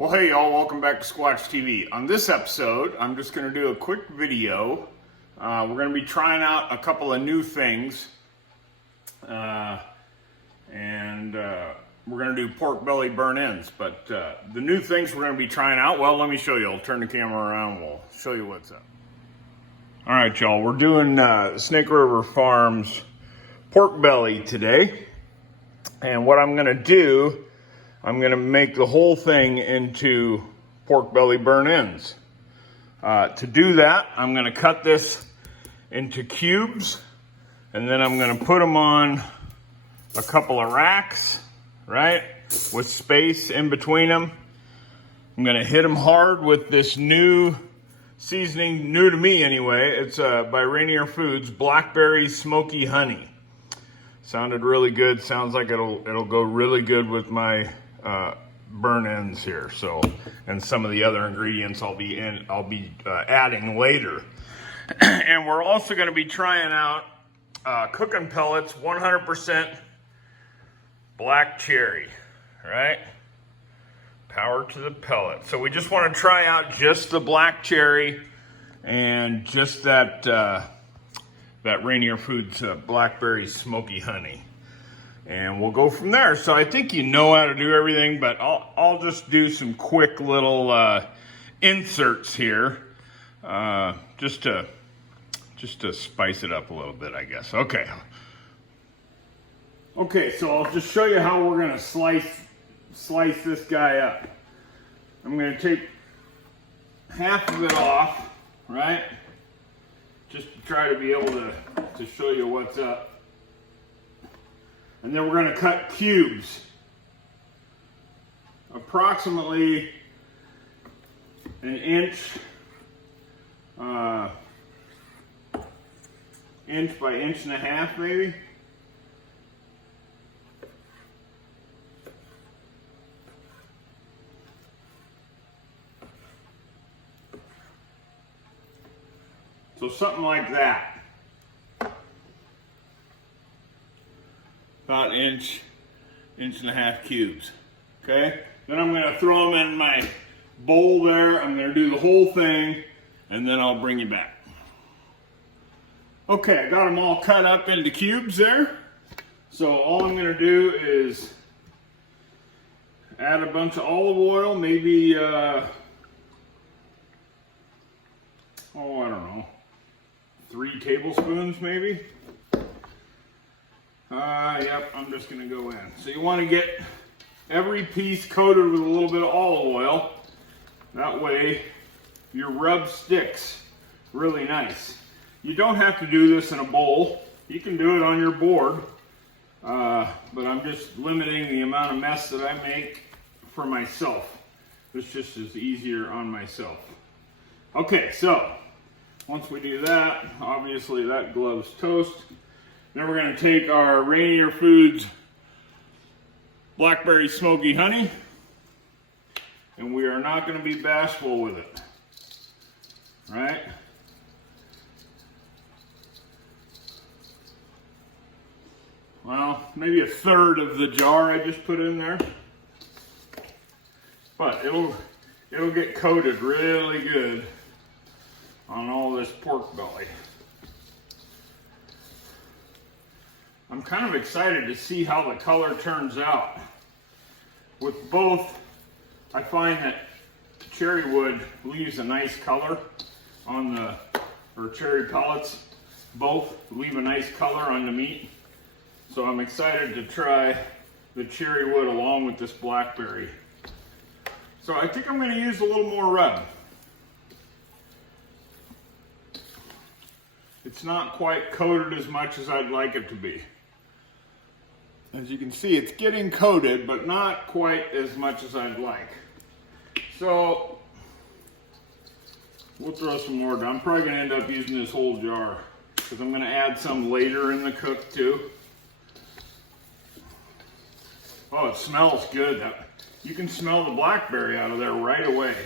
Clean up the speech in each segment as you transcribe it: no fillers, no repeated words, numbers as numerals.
Well, hey y'all, welcome back to Squatch TV. On this episode, I'm just going to do a quick video. We're going to be trying out a couple of new things. We're going to do pork belly burn ends. But the new things we're going to be trying out, well, let me show you. I'll turn the camera around and we'll show you what's up. All right, y'all, we're doing Snake River Farms pork belly today. And what I'm going to do, I'm going to make the whole thing into pork belly burn ends. To do that, I'm going to cut this into cubes, and then I'm going to put them on a couple of racks, right, with space in between them. I'm going to hit them hard with this new seasoning, new to me anyway. It's by Rainier Foods, Blackberry Smoky Honey. Sounded really good. Sounds like it'll go really good with my burn ends here. So, and some of the other ingredients I'll be adding later. And we're also going to be trying out cooking pellets, 100% black cherry, right? Power to the pellet. So we just want to try out just the black cherry and just that Rainier Foods Blackberry Smoky Honey. And we'll go from there. So I think you know how to do everything, but I'll just do some quick little inserts here, just to spice it up a little bit, I guess. Okay. Okay, so I'll just show you how we're gonna slice this guy up. I'm gonna take half of it off, right? Just to try to be able to show you what's up. And then we're going to cut cubes, approximately an inch by inch and a half, maybe. So something like that. About inch and a half cubes. Okay? Then I'm going to throw them in my bowl there. I'm going to do the whole thing, and then I'll bring you back. Okay, I got them all cut up into cubes there. So all I'm going to do is add a bunch of olive oil, maybe, I don't know, 3 tablespoons maybe. Yep, I'm just going to go in. So you want to get every piece coated with a little bit of olive oil. That way your rub sticks really nice. You don't have to do this in a bowl. You can do it on your board. But I'm just limiting the amount of mess that I make for myself. This just is easier on myself. Okay, so once we do that, obviously that glove's toast. Then we're going to take our Rainier Foods Blackberry Smoky Honey, and we are not going to be bashful with it, right? Well, maybe a third of the jar I just put in there, but it'll get coated really good on all this pork belly. I'm kind of excited to see how the color turns out. With both, I find that cherry wood leaves a nice color on or cherry pellets, both leave a nice color on the meat. So I'm excited to try the cherry wood along with this blackberry. So I think I'm going to use a little more rub. It's not quite coated as much as I'd like it to be. As you can see, it's getting coated, but not quite as much as I'd like. So, we'll throw some more down. I'm probably going to end up using this whole jar, because I'm going to add some later in the cook too. Oh, it smells good. You can smell the blackberry out of there right away.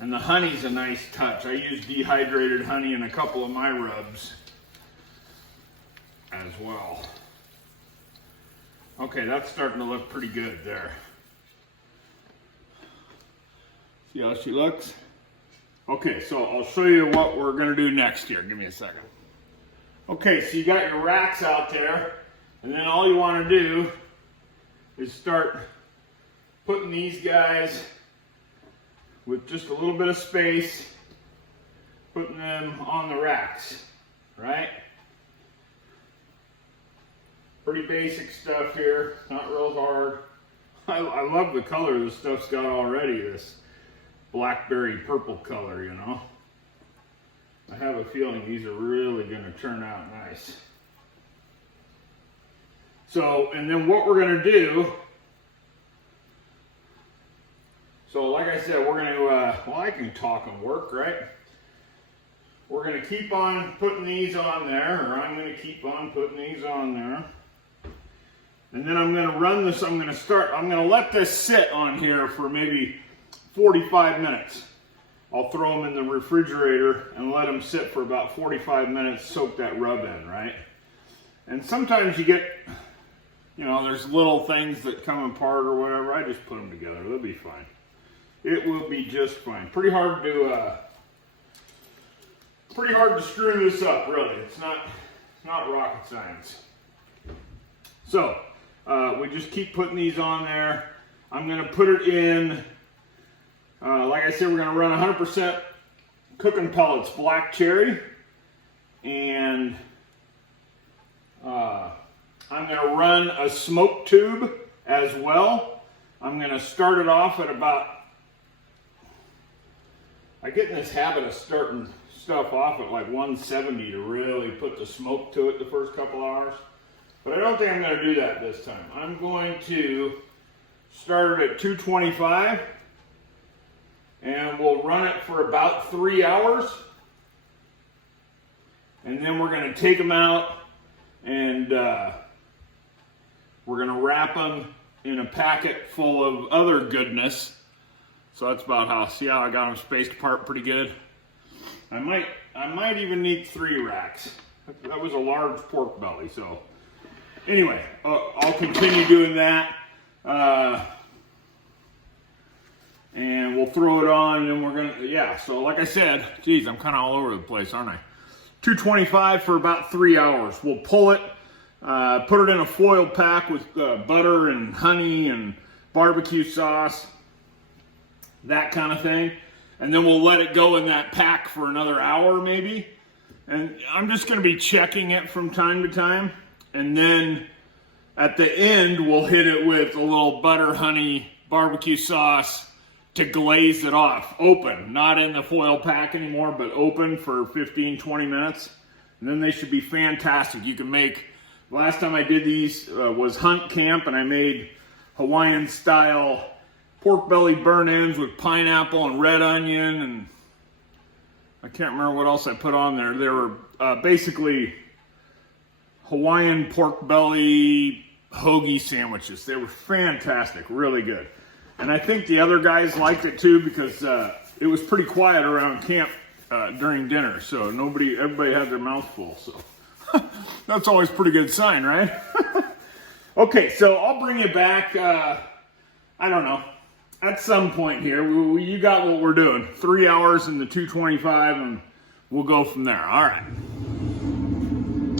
And the honey's a nice touch. I use dehydrated honey in a couple of my rubs as well. Okay, that's starting to look pretty good there. See how she looks? Okay, so I'll show you what we're gonna do next here. Give me a second. Okay, so you got your racks out there, and then all you wanna do is start putting these guys with just a little bit of space, putting them on the racks, right? Pretty basic stuff here, not real hard. I love the color this stuff's got already, this blackberry purple color, you know. I have a feeling these are really gonna turn out nice. So, and then what we're gonna do, so like I said, we're gonna, well, I can talk and work, right? We're gonna keep on putting these on there, or I'm gonna keep on putting these on there. And then I'm gonna run this, I'm gonna let this sit on here for maybe 45 minutes. I'll throw them in the refrigerator and let them sit for about 45 minutes, soak that rub in, right? And sometimes you get, you know, there's little things that come apart or whatever. I just put them together, they'll be fine. It will be just fine. Pretty hard to screw this up, really. It's not rocket science. So, we just keep putting these on there. I'm gonna put it in, like I said, we're gonna run 100% cooking pellets, black cherry, and I'm gonna run a smoke tube as well. I'm gonna start it off at about, I get in this habit of starting stuff off at like 170 to really put the smoke to it the first couple hours. But I don't think I'm going to do that this time. I'm going to start it at 225 and we'll run it for about 3 hours. And then we're going to take them out and we're going to wrap them in a packet full of other goodness. So that's about how, see how I got them spaced apart pretty good? I might even need 3 racks. That was a large pork belly, so. Anyway, I'll continue doing that, and we'll throw it on, and then we're gonna, yeah, so like I said, geez, I'm kind of all over the place, aren't I? 225 for about 3 hours. We'll pull it, put it in a foil pack with butter and honey and barbecue sauce, that kind of thing, and then we'll let it go in that pack for another hour maybe, and I'm just gonna be checking it from time to time. And then at the end, we'll hit it with a little butter, honey, barbecue sauce to glaze it off. Open, not in the foil pack anymore, but open for 15, 20 minutes. And then they should be fantastic. You can make, last time I did these was hunt camp, and I made Hawaiian style pork belly burnt ends with pineapple and red onion. And I can't remember what else I put on there. They were basically Hawaiian pork belly hoagie sandwiches. They were fantastic, really good. And I think the other guys liked it too because it was pretty quiet around camp during dinner. So everybody had their mouth full. So that's always a pretty good sign, right? Okay, so I'll bring you back, I don't know, at some point here. You got what we're doing. 3 hours in the 225 and we'll go from there. All right.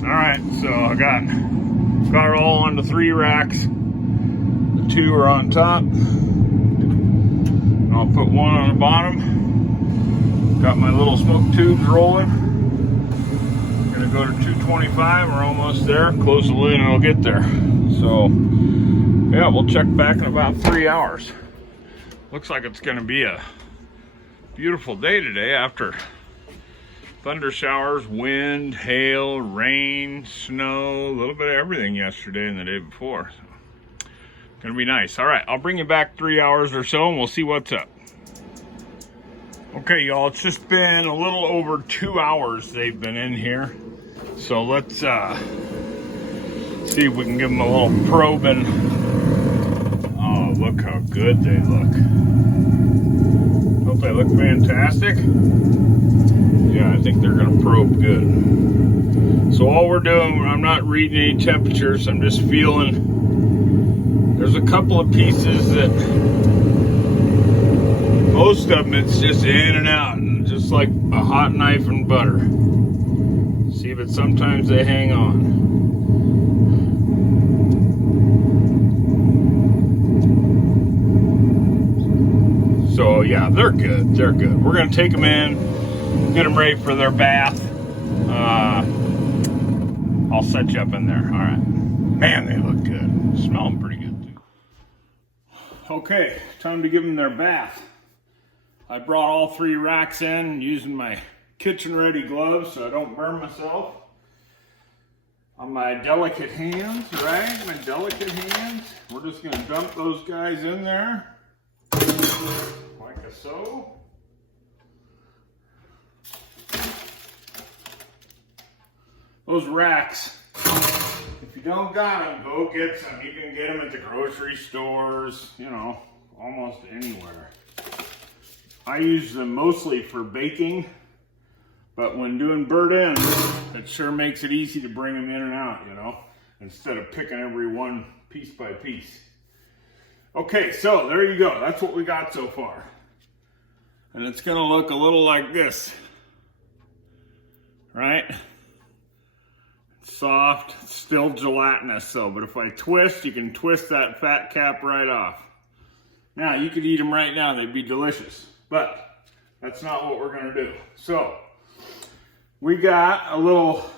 All right, so I got it all onto 3 racks. The 2 are on top. I'll put 1 on the bottom. Got my little smoke tubes rolling. Gonna go to 225. We're almost there. Close the lid and it'll get there. So, yeah, we'll check back in about 3 hours. Looks like it's gonna be a beautiful day today after thunder showers, wind, hail, rain, snow, a little bit of everything yesterday and the day before. So, gonna be nice. All right, I'll bring you back 3 hours or so and we'll see what's up. Okay, y'all, it's just been a little over 2 hours they've been in here. So let's see if we can give them a little probing. Oh, look how good they look. Don't they look fantastic? Yeah, I think they're gonna probe good. So all we're doing, I'm not reading any temperatures, I'm just feeling. There's a couple of pieces that, Most of them, it's just in and out, and just like a hot knife and butter. See, but sometimes they hang on. So yeah, they're good. They're good. We're gonna take them in, get them ready for their bath. I'll set you up in there. All right. Man, they look good. Smell them pretty good too. Okay, time to give them their bath. I brought all 3 racks in using my kitchen ready gloves so I don't burn myself. On my delicate hands, right? My delicate hands. We're just gonna dump those guys in there. Like so. Those racks, if you don't got them, go get some. You can get them at the grocery stores, you know, almost anywhere. I use them mostly for baking, but when doing bird ends, it sure makes it easy to bring them in and out, you know, instead of picking every one piece by piece. Okay, so there you go. That's what we got so far. And it's gonna look a little like this, right? Soft, still gelatinous though, but if I twist, you can twist that fat cap right off. Now, you could eat them right now, they'd be delicious, but that's not what we're gonna do. So, we got a little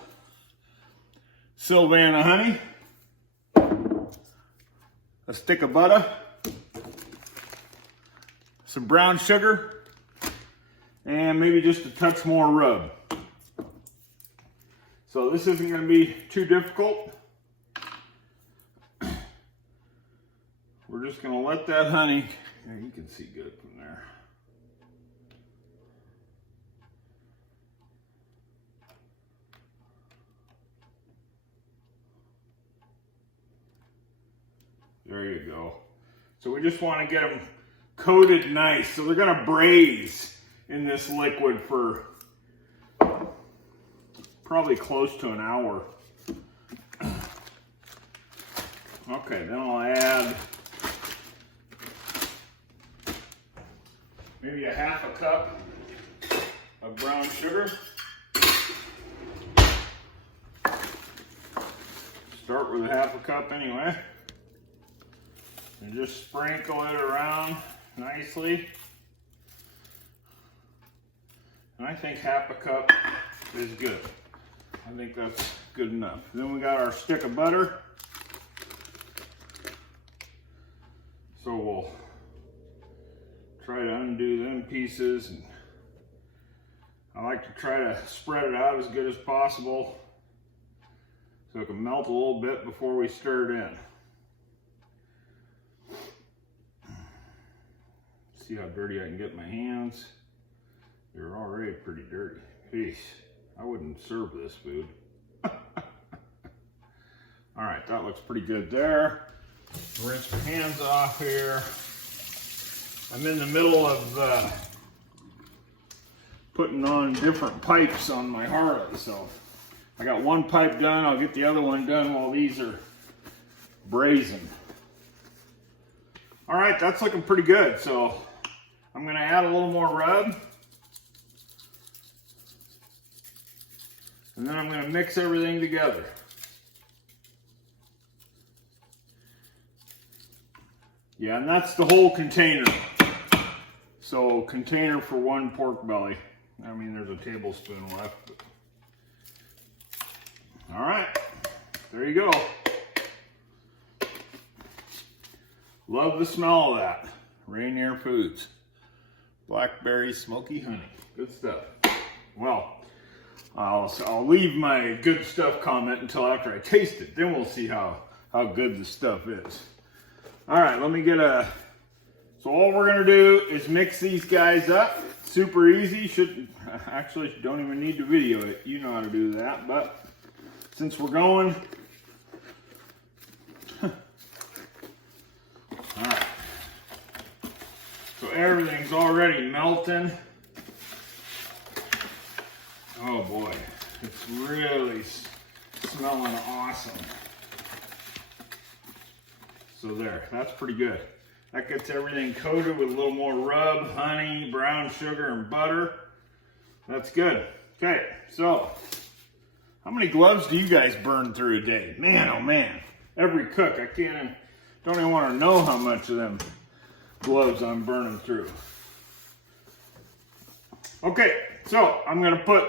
Sylvana honey, a stick of butter, some brown sugar, and maybe just a touch more rub. So this isn't going to be too difficult. We're just going to let that honey, yeah, you can see good from there. There you go. So we just want to get them coated nice. So they're going to braise in this liquid for probably close to an hour. Okay, then I'll add maybe a half a cup of brown sugar. Start with a half a cup anyway. And just sprinkle it around nicely. And I think half a cup is good. I think that's good enough. Then we got our stick of butter. So we'll try to undo them pieces. And I like to try to spread it out as good as possible so it can melt a little bit before we stir it in. See how dirty I can get my hands. They're already pretty dirty. Jeez, I wouldn't serve this food. All right, that looks pretty good there. Rinse my hands off here. I'm in the middle of putting on different pipes on my Harley. So I got one pipe done. I'll get the other one done while these are braising. All right, that's looking pretty good. So I'm gonna add a little more rub. And then I'm going to mix everything together. Yeah, and that's the whole container. So, container for 1 pork belly. I mean, there's a tablespoon left. But... All right, there you go. Love the smell of that. Rainier Foods. Blackberry smoky honey. Good stuff. Well, I'll leave my good stuff comment until after I taste it. Then we'll see how good the stuff is. All right, let me get so all we're gonna do is mix these guys up. Super easy. Actually, don't even need to video it. You know how to do that, but since we're going, all right. So everything's already melting. Oh boy, it's really smelling awesome. So there, that's pretty good. That gets everything coated with a little more rub, honey, brown sugar, and butter. That's good. Okay, so how many gloves do you guys burn through a day? Man, oh man, every cook. Don't even want to know how much of them gloves I'm burning through. Okay, so I'm gonna put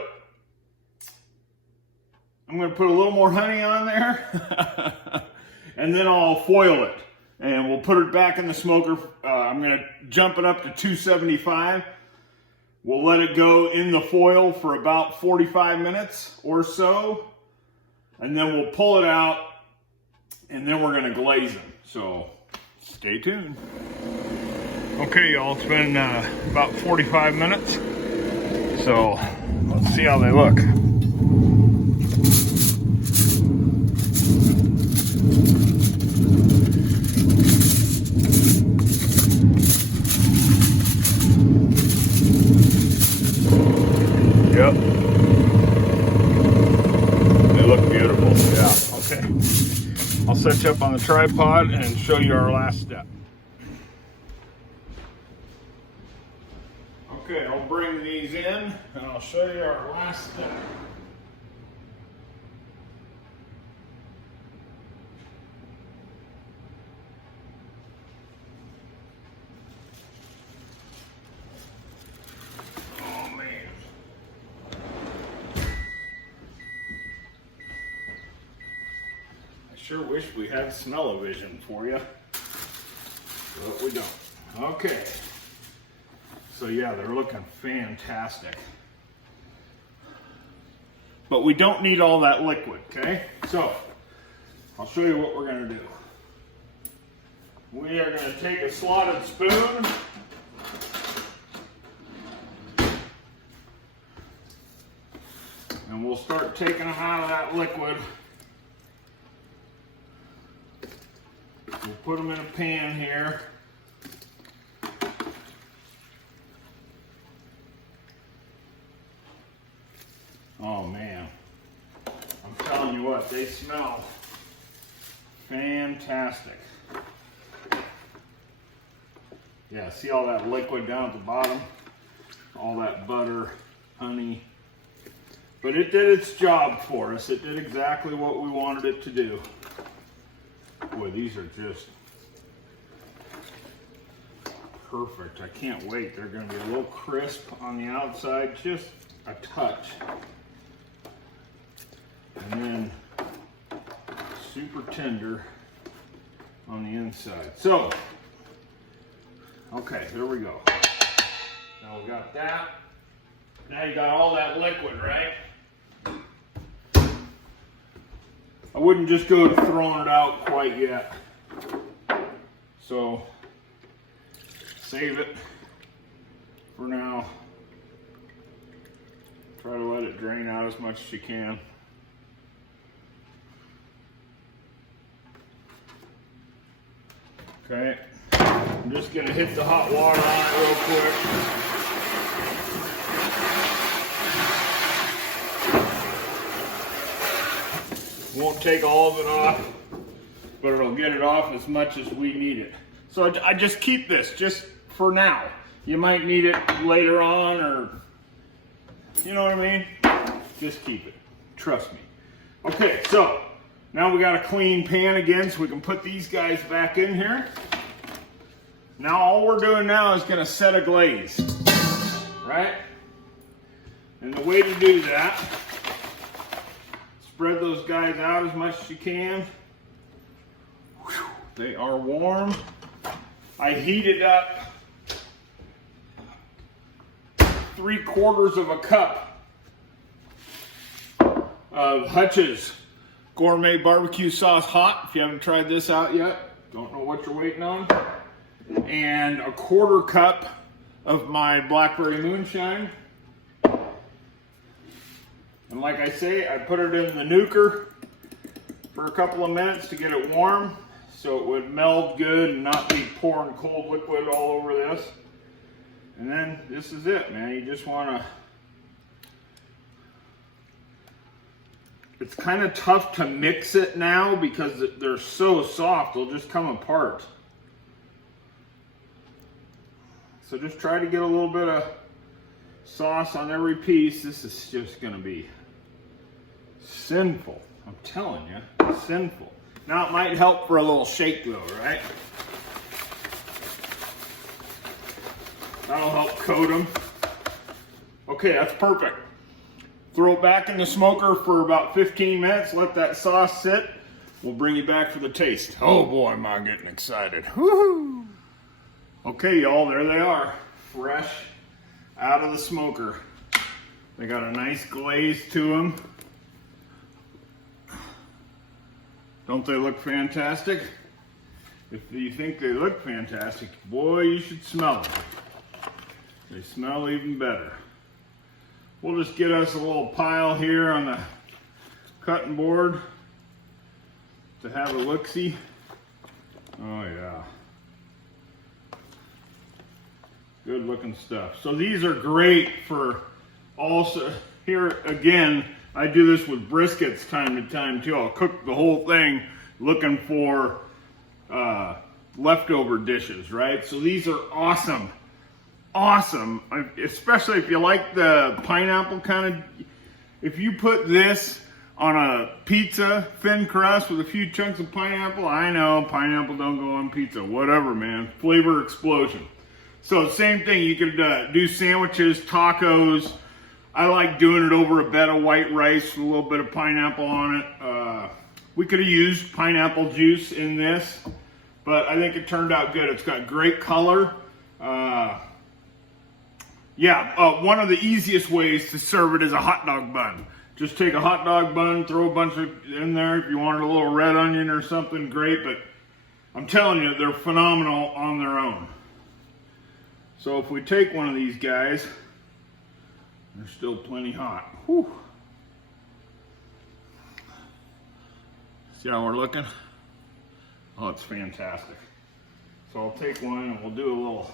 a little more honey on there, and then I'll foil it. And we'll put it back in the smoker. I'm gonna jump it up to 275. We'll let it go in the foil for about 45 minutes or so. And then we'll pull it out, and then we're gonna glaze them. So stay tuned. Okay, y'all, it's been about 45 minutes. So let's see how they look. Yep. They look beautiful. Yeah, okay. I'll set you up on the tripod and show you our last step. Okay, I'll bring these in and I'll show you our last step. Sure wish we had smell-o-vision for you, but we don't. Okay, so yeah, they're looking fantastic. But we don't need all that liquid, okay? So, I'll show you what we're gonna do. We are gonna take a slotted spoon, and we'll start taking them out of that liquid. We'll put them in a pan here. Oh man, I'm telling you what, they smell fantastic. Yeah, see all that liquid down at the bottom? All that butter, honey. But it did its job for us. It did exactly what we wanted it to do. Boy, these are just perfect. I can't wait. They're going to be a little crisp on the outside, just a touch. And then super tender on the inside. So, okay, here we go. Now we got that. Now you got all that liquid, right? I wouldn't just go to throwing it out quite yet. So, save it for now. Try to let it drain out as much as you can. Okay, I'm just gonna hit the hot water on it real quick. Won't take all of it off, but it'll get it off as much as we need it. So I just keep this just for now. You might need it later on, or you know what I mean? Just keep it, trust me. Okay, so now we got a clean pan again, so we can put these guys back in here. Now all we're doing now is gonna set a glaze, right? And the way to do that, spread those guys out as much as you can. Whew, they are warm. I heated up 3/4 of a cup of Hutch's Gourmet Barbecue Sauce Hot. If you haven't tried this out yet, don't know what you're waiting on. And a 1/4 cup of my Blackberry Moonshine. And like I say, I put it in the nuker for a couple of minutes to get it warm so it would meld good and not be pouring cold liquid all over this. And then this is it, man. You just want to... It's kind of tough to mix it now because they're so soft, they'll just come apart. So just try to get a little bit of sauce on every piece. This is just gonna be sinful. I'm telling you, sinful. Now it might help for a little shake though, right? That'll help coat them. Okay, that's perfect. Throw it back in the smoker for about 15 minutes. Let that sauce sit. We'll bring you back for the taste. Oh boy, am I getting excited. Woohoo! Okay, y'all, there they are. Fresh out of the smoker. They got a nice glaze to them. Don't they look fantastic? If you think they look fantastic, boy, you should smell them. They smell even better. We'll just get us a little pile here on the cutting board to have a look-see. Oh yeah. Good looking stuff. So these are great for also, here again, I do this with briskets time to time too. I'll cook the whole thing looking for leftover dishes, right? So these are awesome. Awesome, especially if you like the pineapple kind of. If you put this on a pizza, thin crust with a few chunks of pineapple, I know pineapple don't go on pizza, whatever, man. Flavor explosion. So same thing, you could do sandwiches, tacos. I like doing it over a bed of white rice with a little bit of pineapple on it. We could have used pineapple juice in this, but I think it turned out good. It's got great color. One of the easiest ways to serve it is a hot dog bun. Just take a hot dog bun, throw a bunch of in there. If you wanted a little red onion or something, great. But I'm telling you, they're phenomenal on their own. So if we take one of these guys, they're still plenty hot. Whew. See how we're looking? Oh, it's fantastic. So I'll take one and we'll do a little.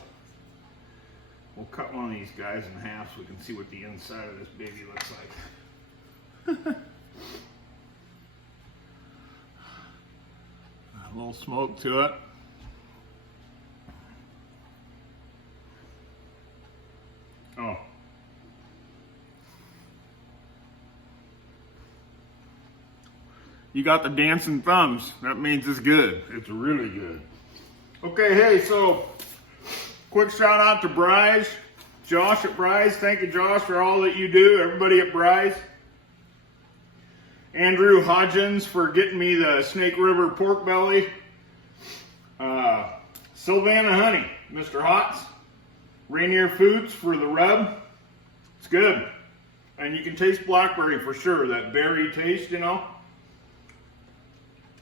We'll cut one of these guys in half so we can see what the inside of this baby looks like. A little smoke to it. Oh. You got the dancing thumbs. That means it's good. It's really good. Okay, hey, so quick shout out to Braise, Josh at Braise. Thank you, Josh, for all that you do. Everybody at Braise. Andrew Hodgins for getting me the Snake River pork belly. Sylvana Honey, Mr. Hots. Rainier Foods for the rub. It's good. And you can taste blackberry for sure, that berry taste, you know.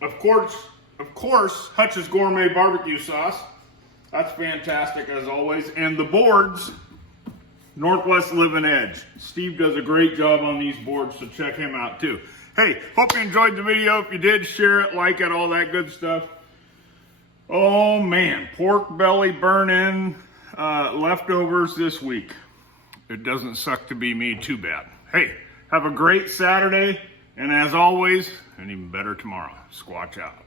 Of course, Hutch's Gourmet Barbecue Sauce. That's fantastic as always. And the boards, Northwest Living Edge. Steve does a great job on these boards, so check him out too. Hey, hope you enjoyed the video. If you did, share it, like it, all that good stuff. Oh man, pork belly burn-in leftovers this week. It doesn't suck to be me too bad. Hey, have a great Saturday, and as always, an even better tomorrow. Squatch out.